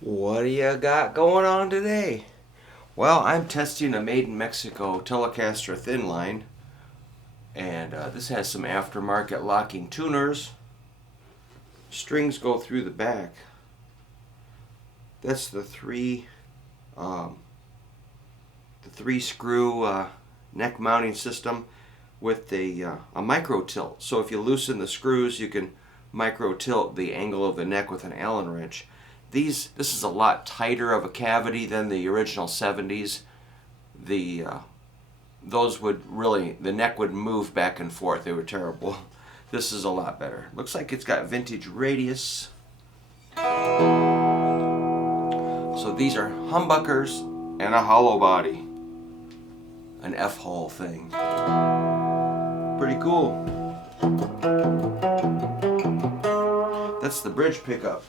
What do you got going on today? Well, I'm testing a made in Mexico Telecaster Thinline, and this has some aftermarket locking tuners. Strings go through the back. That's um, the three screw neck mounting system with a micro tilt. So if you loosen the screws, you can micro tilt the angle of the neck with an Allen wrench. This is a lot tighter of a cavity than the original 70s. The those would really, the neck would move back and forth. They were terrible. This is a lot better. Looks like it's got vintage radius. So these are humbuckers and a hollow body, an F-hole thing. Pretty cool. That's the bridge pickup.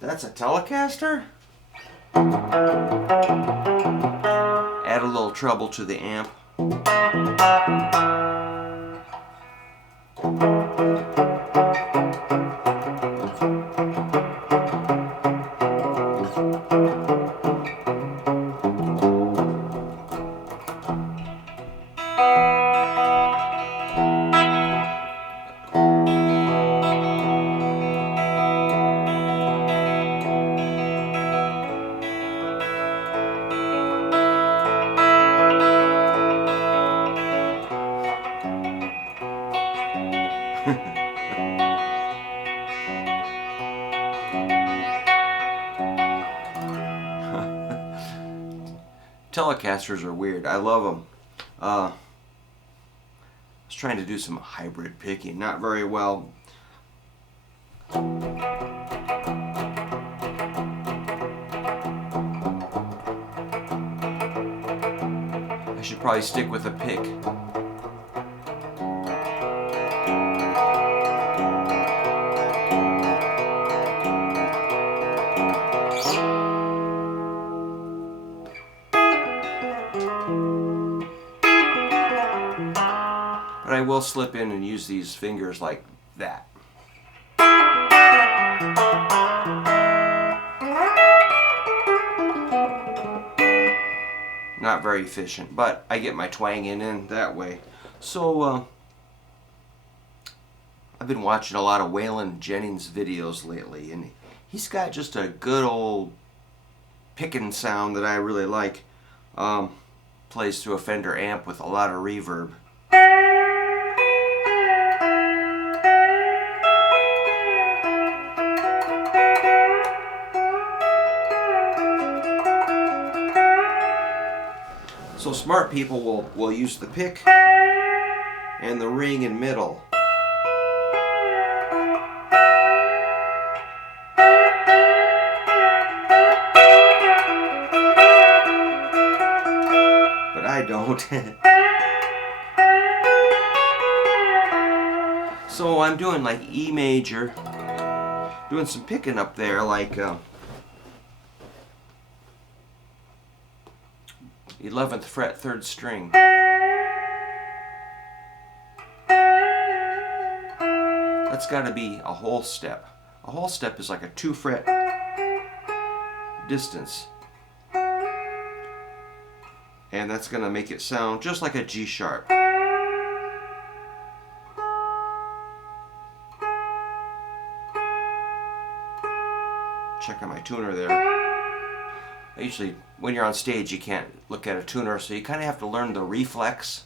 That's a Telecaster? Add a little treble to the amp. Telecasters are weird. I love them. I was trying to do some hybrid picking. Not very well. I should probably stick with a pick. But I will slip in and use these fingers like that. Not very efficient, but I get my twanging in that way. So, I've been watching a lot of Waylon Jennings videos lately, and he's got just a good old Pickin sound that I really like. Plays through a Fender amp with a lot of reverb. So smart people will use the pick and the ring in middle. But I don't. So I'm doing like E major, doing some picking up there, like 11th fret, 3rd string. That's got to be a whole step. A whole step is like a 2 fret distance. And that's going to make it sound just like a G sharp. Check out my tuner there. Usually, when you're on stage, you can't look at a tuner, so you kind of have to learn the reflex.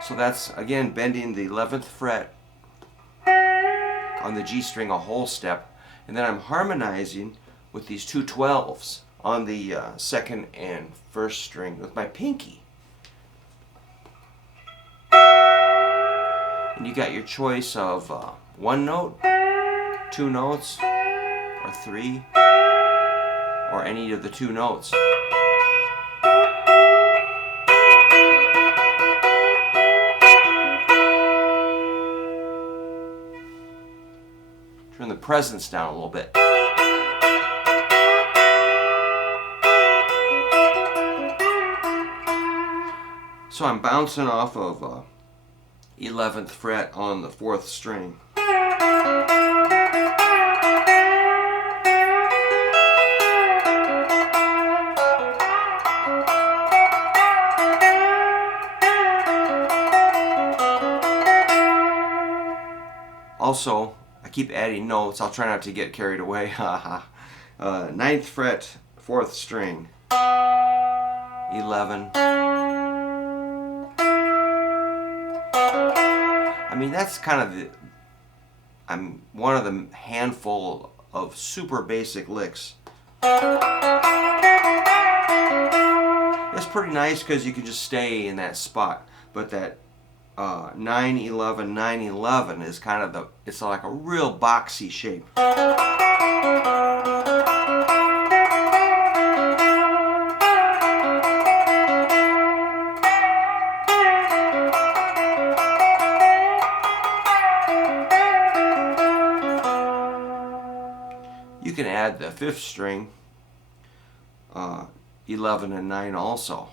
So that's, again, bending the 11th fret on the G string a whole step, and then I'm harmonizing with these two 12s on the 2nd and 1st string with my pinky. And you got your choice of 1 note, 2 notes, or 3, or any of the 2 notes. Turn the presence down a little bit. So I'm bouncing off of 11th fret on the 4th string. Also, I keep adding notes. I'll try not to get carried away. 9th fret, 4th string, 11. I mean, that's kind of I'm one of the handful of super basic licks. It's pretty nice because you can just stay in that spot. But that 9-11, 9-11 is kind of it's like a real boxy shape. You can add the 5th string, 11 and 9 also.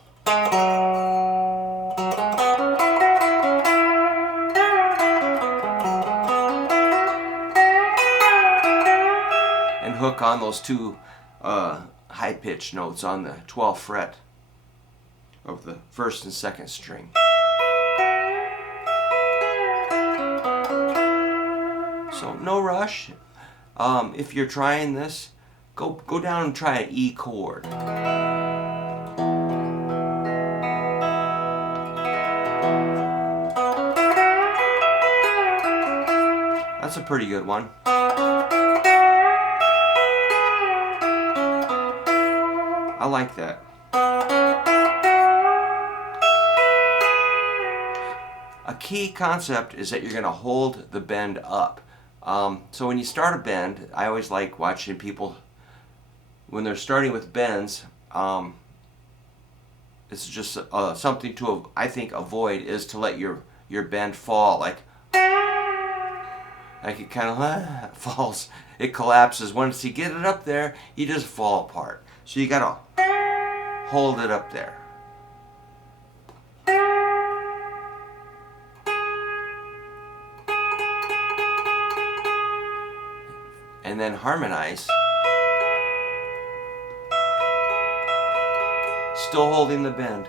And hook on those two high-pitched notes on the 12th fret of the 1st and 2nd string. So no rush. If you're trying this, go down and try an E chord. That's a pretty good one. I like that. A key concept is that you're going to hold the bend up. So when you start a bend, I always like watching people when they're starting with bends. It's just something to I think avoid is to let your bend fall like it kind of falls. It collapses. Once you get it up there, you just fall apart. So you gotta hold it up there. And then harmonize. Still holding the bend.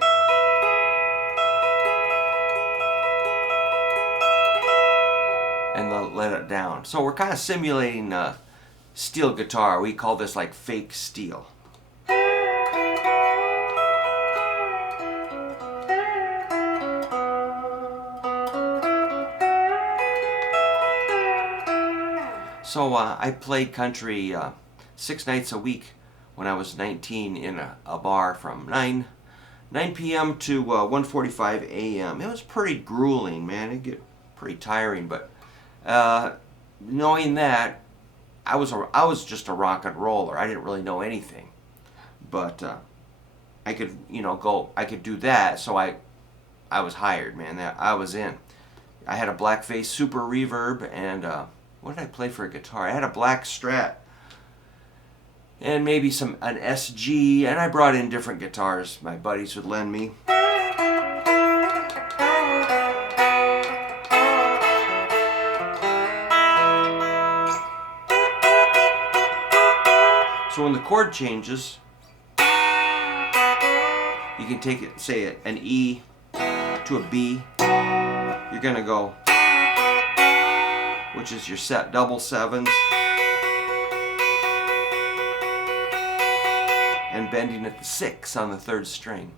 And let it down. So we're kind of simulating steel guitar. We call this like fake steel. So I played country 6 nights a week when I was 19 in a bar from 9 p.m. to 1:45 a.m. It was pretty grueling, man. It'd get pretty tiring, but knowing that, I was just a rock and roller. I didn't really know anything, but I could I could do that. So I was hired, man. I was in. I had a Blackface Super Reverb and what did I play for a guitar? I had a black Strat and maybe an SG, and I brought in different guitars my buddies would lend me. So when the chord changes, you can take it, say an E to a B. You're gonna go, which is your double sevens, and bending at the 6 on the 3rd string.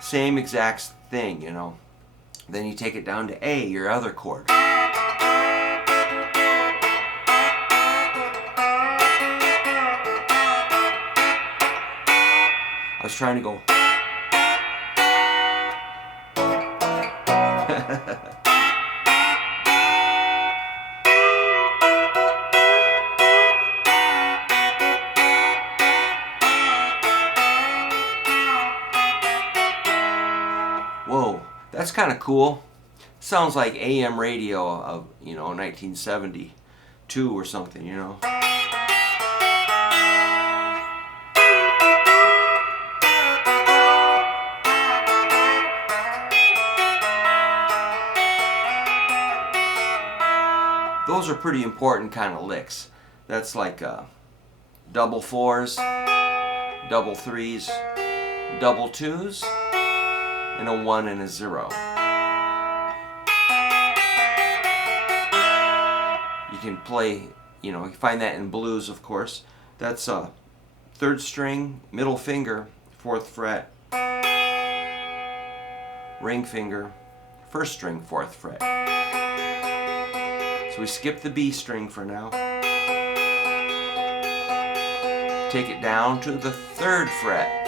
Same exact thing, you know. Then you take it down to A, your other chord. I was trying to go. That's kind of cool. Sounds like AM radio of, 1972 or something, Those are pretty important kind of licks. That's like double fours, double threes, double twos, and a 1 and a 0. You can play, you find that in blues, of course. That's third string, middle finger, 4th fret, ring finger, first string, 4th fret. So we skip the B string for now. Take it down to the 3rd fret,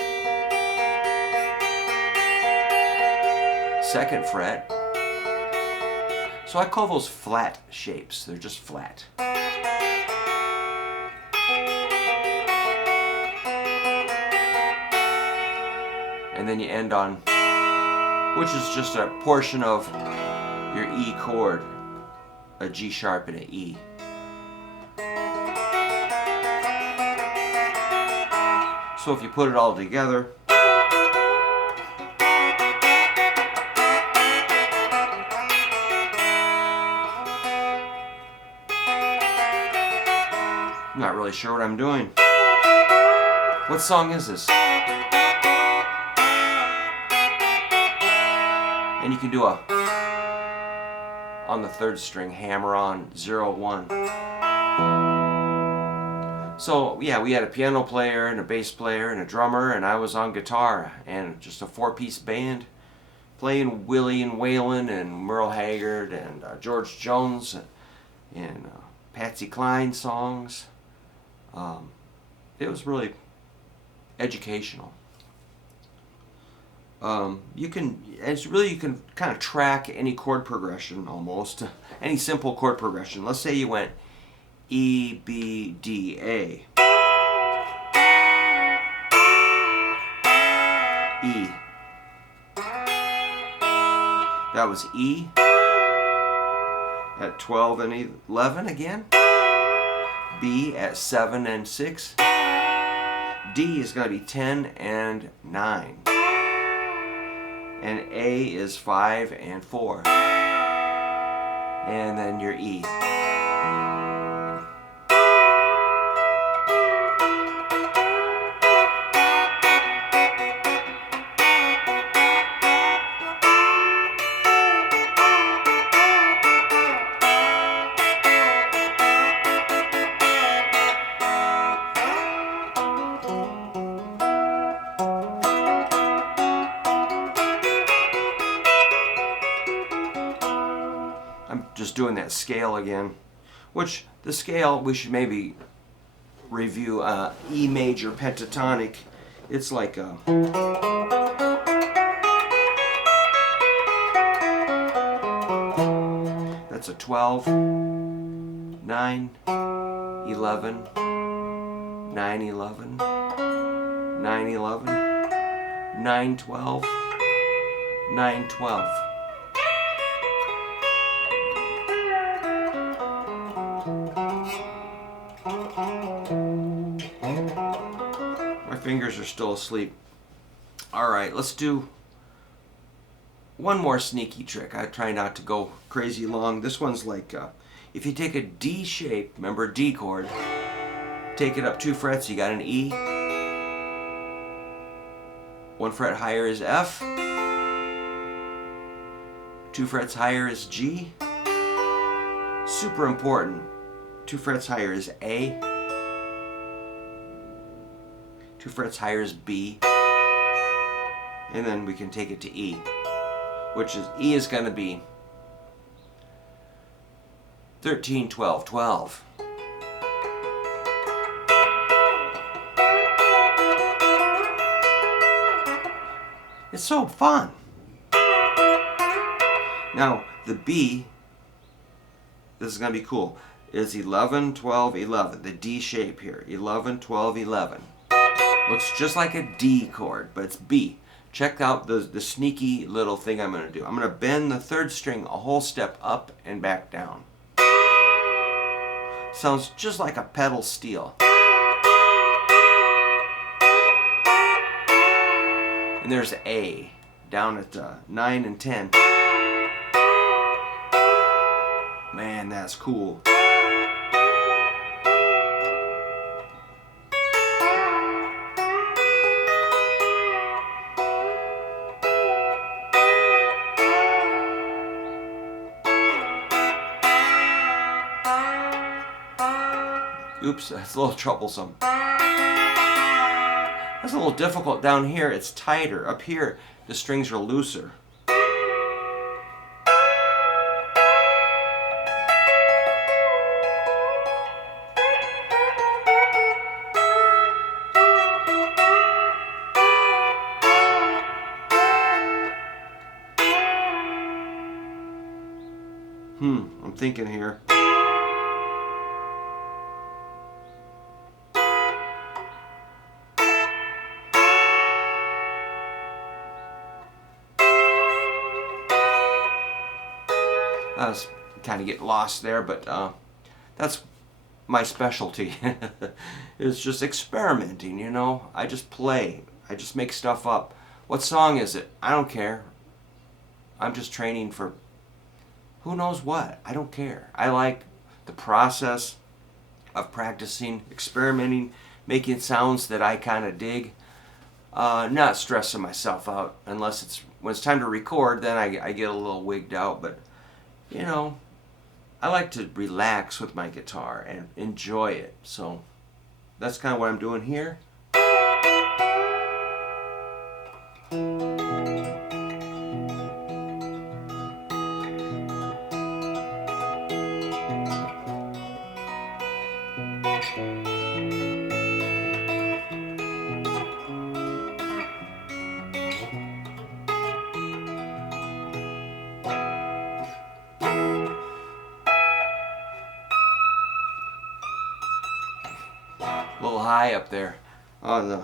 2nd fret. So I call those flat shapes. They're just flat. And then you end on, which is just a portion of your E chord, a G sharp and an E. So if you put it all together, I'm not really sure what I'm doing. What song is this? And you can do a, on the 3rd string, hammer on 0, 1. So yeah, we had a piano player and a bass player and a drummer, and I was on guitar, and just a 4-piece band playing Willie and Waylon and Merle Haggard and George Jones and Patsy Cline songs. It was really educational. You can kind of track any chord progression almost, any simple chord progression. Let's say you went E, B, D, A. E. That was E at 12 and 11 again. B at 7 and 6. D is going to be 10 and 9. And A is 5 and 4. And then your E. Just doing that scale again, which the scale we should maybe review. E major pentatonic, it's like a that's a 12, 9, 11, 9, 11, 9, 11, 9, 12, 9, 12. Fingers are still asleep. Alright, let's do one more sneaky trick. I try not to go crazy long. This one's like, if you take a D shape, remember D chord, take it up 2 frets, you got an E. 1 fret higher is F. 2 frets higher is G. Super important. 2 frets higher is A. 2 frets higher is B, and then we can take it to E, which is, E is going to be 13, 12, 12. It's so fun. Now, the B, this is going to be cool, is 11, 12, 11, the D shape here, 11, 12, 11. Looks just like a D chord, but it's B. check out the sneaky little thing I'm going to do. I'm going to bend the third string a whole step up and back down. Sounds just like a pedal steel. And there's A down at 9 and 10. Man, that's cool. Oops, that's a little troublesome. That's a little difficult down here. It's tighter. Up here, the strings are looser. I'm thinking here. I was kind of getting lost there, but that's my specialty. It's just experimenting, you know. I just play. I just make stuff up. What song is it? I don't care. I'm just training for who knows what. I don't care. I like the process of practicing, experimenting, making sounds that I kind of dig. Not stressing myself out unless it's when it's time to record. Then I get a little wigged out, but you know, I like to relax with my guitar and enjoy it. So that's kind of what I'm doing here. A little high up there on the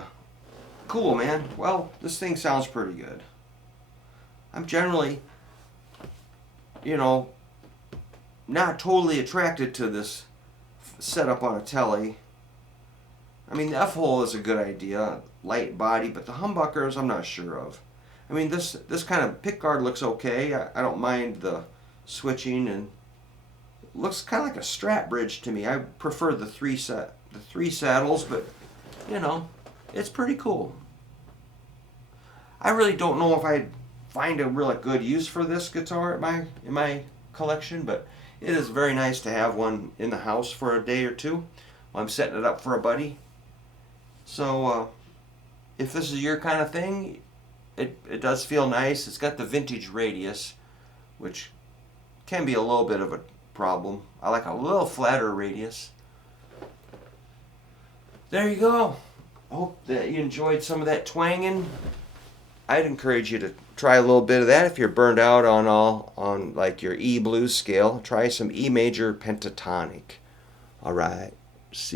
cool, man. Well, this thing sounds pretty good. I'm generally, you know, not totally attracted to this setup on a Tele. I mean, the F-hole is a good idea, light body, but the humbuckers I'm not sure of. I mean, this kind of pick guard looks okay. I don't mind the switching, and it looks kind of like a Strat bridge to me. I prefer the three saddles, but you know, it's pretty cool. I really don't know if I'd find a really good use for this guitar in my collection, but it is very nice to have one in the house for a day or two while I'm setting it up for a buddy. So if this is your kind of thing, it does feel nice. It's got the vintage radius, which can be a little bit of a problem. I like a little flatter radius. There you go. Hope that you enjoyed some of that twanging. I'd encourage you to try a little bit of that if you're burned out on like your E blues scale. Try some E major pentatonic. All right.